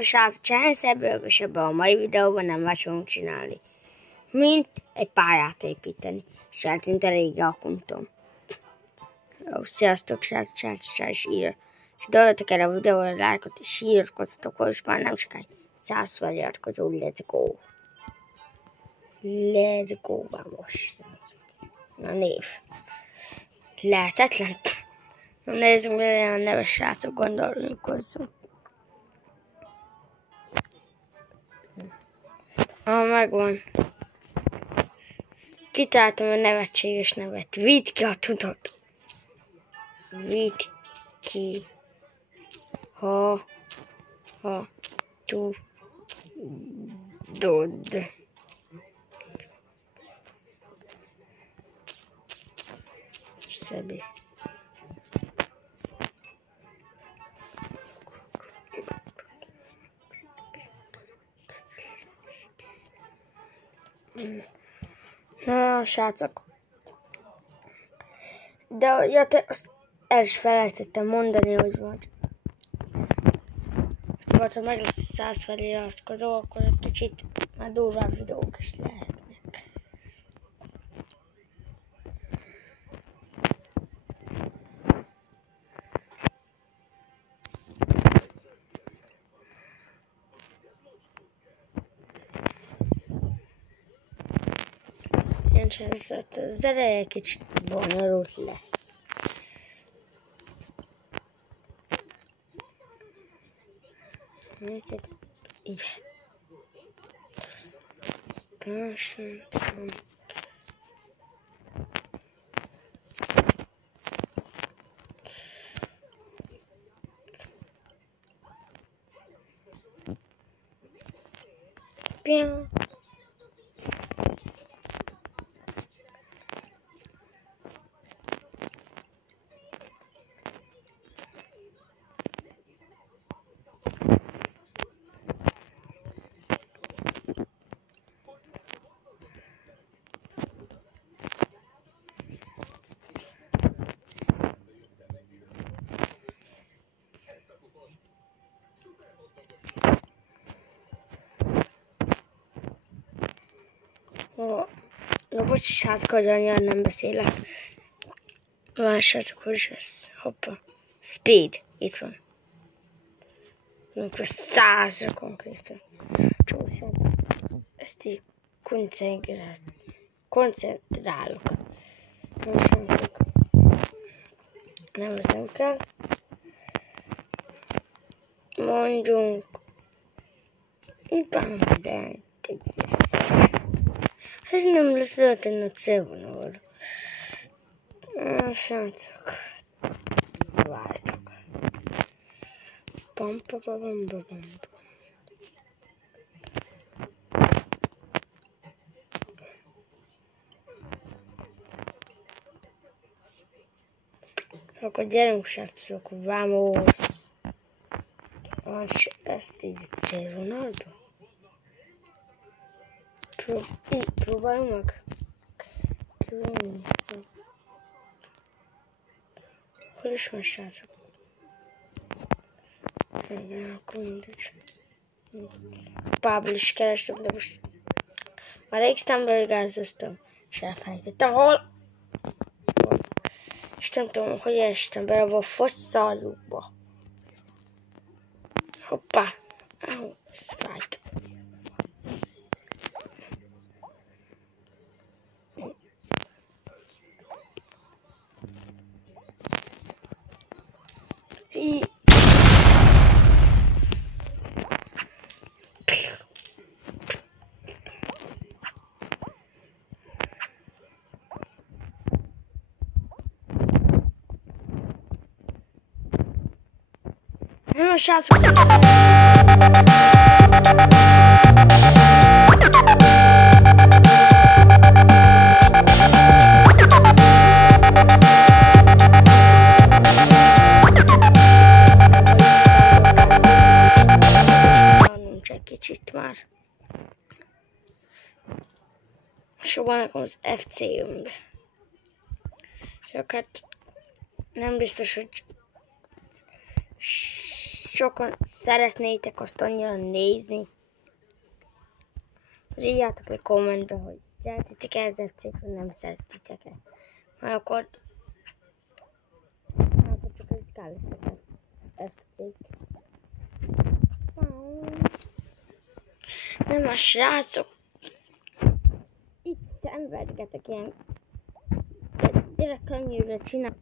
Srácok, csinálni szebből a mai videóban nem más fogunk csinálni, mint egy pályát építeni. Srác, szinte régi akuntom. Sziasztok, srácok, és dobjatok erre a videóra lájkot, és iratkozzatok, és már nem sokáig 100 feliratkozó, let's go. Let's go, vamos. Na név. Lehetetlen. Na nézzük, mire a neves srácok gondolkozzunk. Megvan. Kitaláltam a nevetséges nevet. Vidd ki, ha tudod. Vidd ki, ha tudod. Szebé. Na, srácok. De ja, azt el is felejtettem mondani, hogy vagy. Vagy ha meg lesz a 100 feliratkozó, akkor egy kicsit már durvább videók is lehetnek. Az ereje egy kicsit bonyolult lesz. Ide. Piu. Jó, bocsi, srácok, hogy annyira nem beszélek. Lássátok, hogy ez. Hoppa. Speed. Itt van. Amikor 100-ra konkrétan. Csósan. Ezt így koncentrálok. Most nem szok. Nem vezem kell. Mondjunk. Bánadát egy összes. Ez nem lesz lehetne a célvonalra. Srácok. Várjatok. Pam. Akkor gyerünk, srácok, vamos. Ezt így a célvonalba. Próbáljunk meg. Hol is van, srácok? Igen, akkor mindegy. Pából is kerestem, de most már X-Temben gázoztam, és elfelejtettem, hol? És nem tudom, hogy estem bele abba a fosszalukba. Hoppá! Ez fájt. Nem, srácok! Nincs egy kicsit már. Soha nekem az FC jön be. Csak hát nem biztos, hogy sokan szeretnétek azt annyira nézni. Írjátok meg kommentbe, hogy szeretitek-e az FC-t, vagy nem szeretitek-e. Mert akkor csak ritkán lesznek FC-k. Nem a srácok. Itt szenvedgetek ilyen. Gyere könnyűre csinál.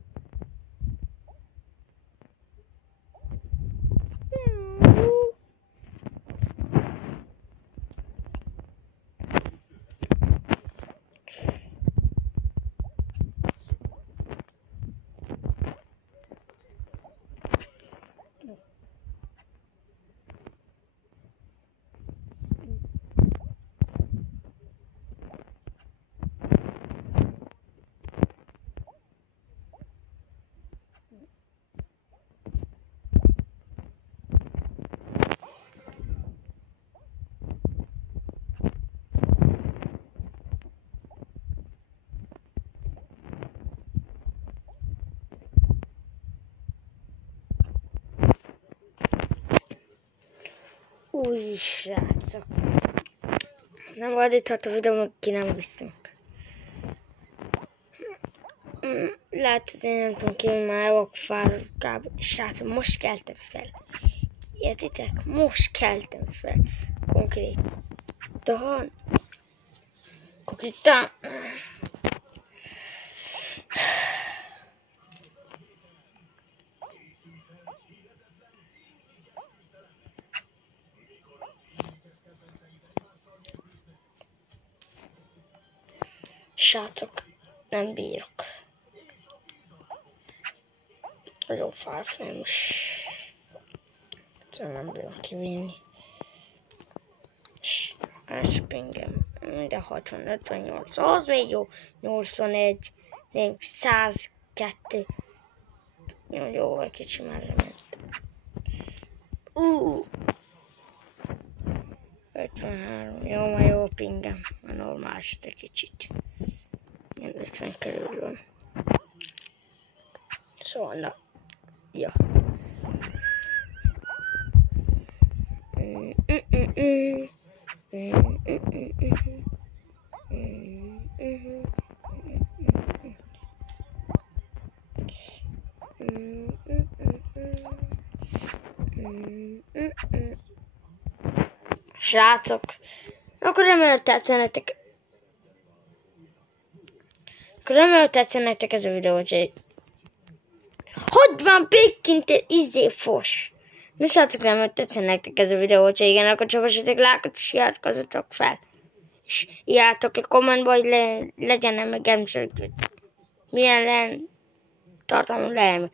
Új srácok. Nem ordíthat a videó, ki nem viszünk. Lehet, hogy én nem tudom ki, már vagyok fáradtkább. Srácok, most keltem fel. Értitek? Most keltem fel. Konkrétan. Srácok, nem bírok. Nagyon fájfej most. Egyszerűen nem bírok kivinni. Ez pingem. Minden 60, 58. Az még jó. 81, 102. Jó, egy kicsi már lement. 53. Jó, már jó a pingem. A normális egy kicsit. Ilyen 50 körül van. Szóval, na. Ja. Srácok, akkor remélem tetszene nektek ez a videó, hogy hogy van Pékint fos. Na srácok, remélem tetszene nektek ez a videó, hogy igen, akkor csapassatok lájkot és iratkozzatok fel. És írjátok a kommentbe, hogy legyen meg emsőt. Milyen tartalmú legyen.